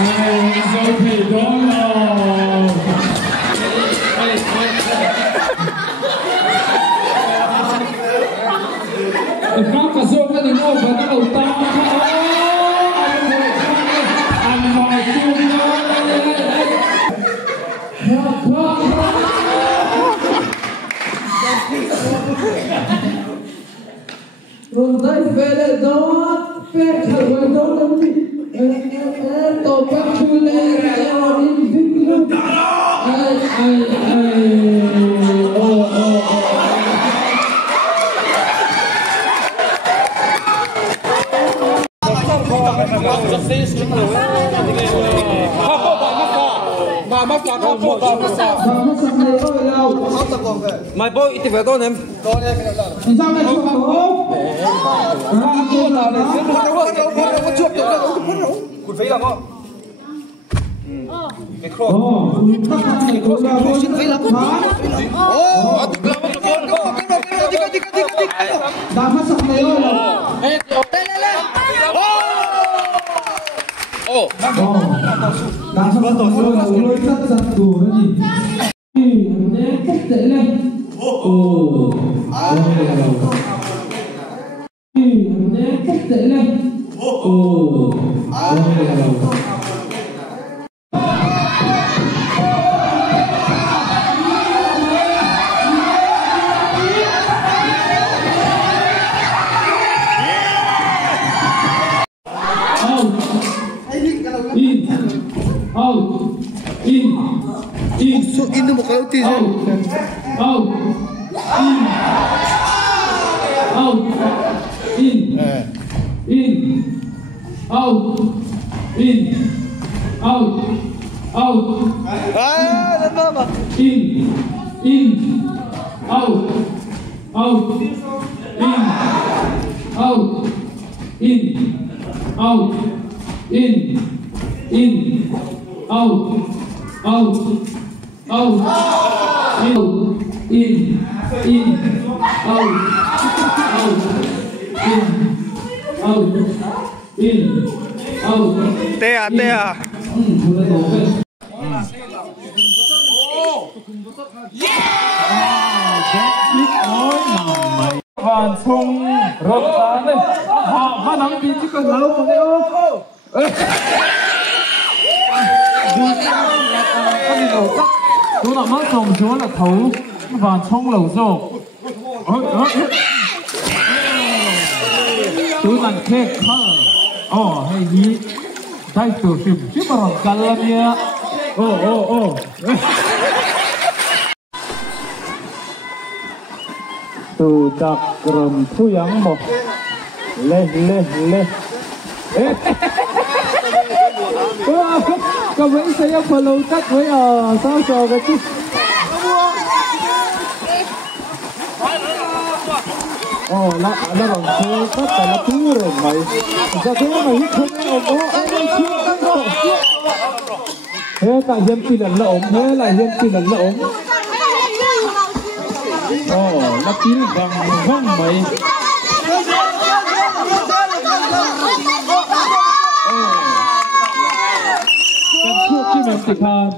Các cả số các những ông và các đầu ta ăn vài chung Rồi tay về đó phép thở vào đó làm gì tổ các chú lê ra đi vinh luôn ai My boy, it về con em. sao này không có Cụt phí là con. Cái khô. Dapat sampai lo. Dapat lo satu lagi. Ini putih lagi. Ini putih lagi. In mo kayo tiyo. Out. In. Out. Ah, nagmama. In. Out. Tea. Vạn sung rốt ra đây họ mà nắm tin chứ còn lâu mà đấy ô có gì đâu chắc chú nào mất chồng chú là thấu vạn sung lẩu rổ chú là kê khờ hay gì tay tổ chức chứ mà còn cần làm gì tu tak kram thu yang mo le có vẫn sẽ follow tắt với sao sao cái chứ là bằng số tất cả là thứ rồi mày sao thế mà hít không thế cả dân chỉ lần lộn thế là dân chỉ lần lộn nó kín bằng văng mày kan thuốc chứ mình tịch hơn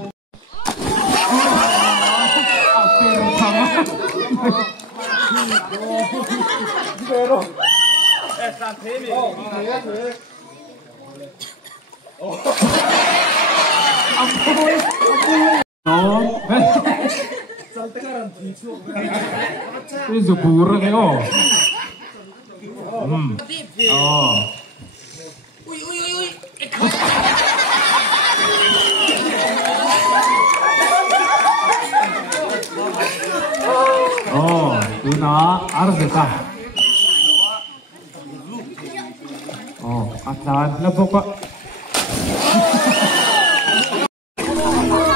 Ini zubur cái ô. Itu na arzika. Asan lebok pak.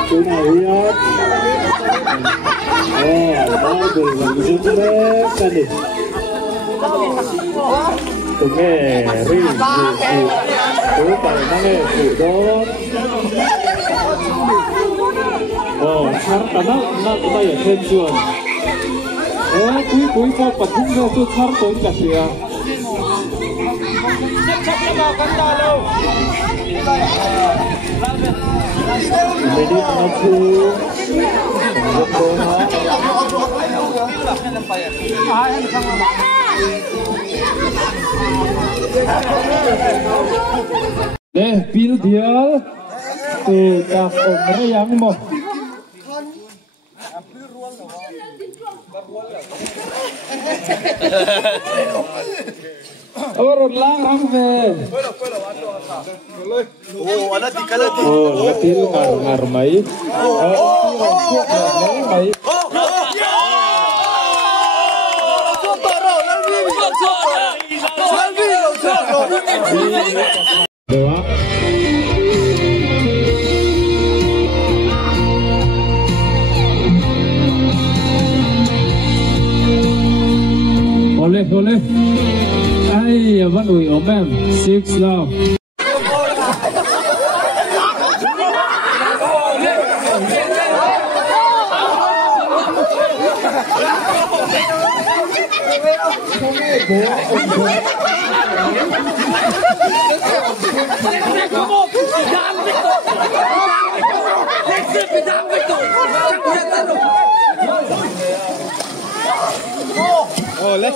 Itu na lihat. Bagus, kan nih. Tunggu, ring, itu pada mana itu? Char karena kita ya tension. Kui kau patung itu char kau ikat ya. Cek Jadi aku deh pil dia tuh tak yang mau orang larang deh. Oh, ada di kalah di. Oh, latil ngarmai. Ngarmai. Doa. Boleh. Ay, vẫn ủi ốm em. Six love. Oleh.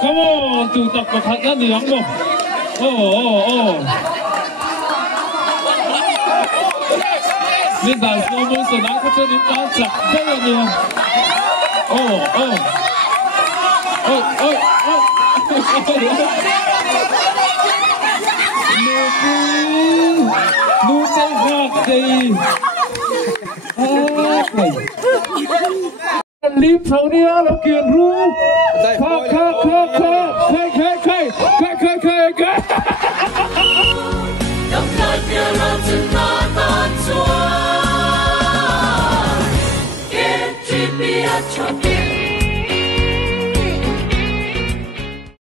Come on, tụi tập một hạt ăn thì lắm rồi. Nên là slow motion đã có trên những con chặt rất là nhiều. Nụ tay hạt gì? Lim sau đi là kiện ru. Khai. Đâm lại kia làm chân nó tan xóa. Get GPS cho kia.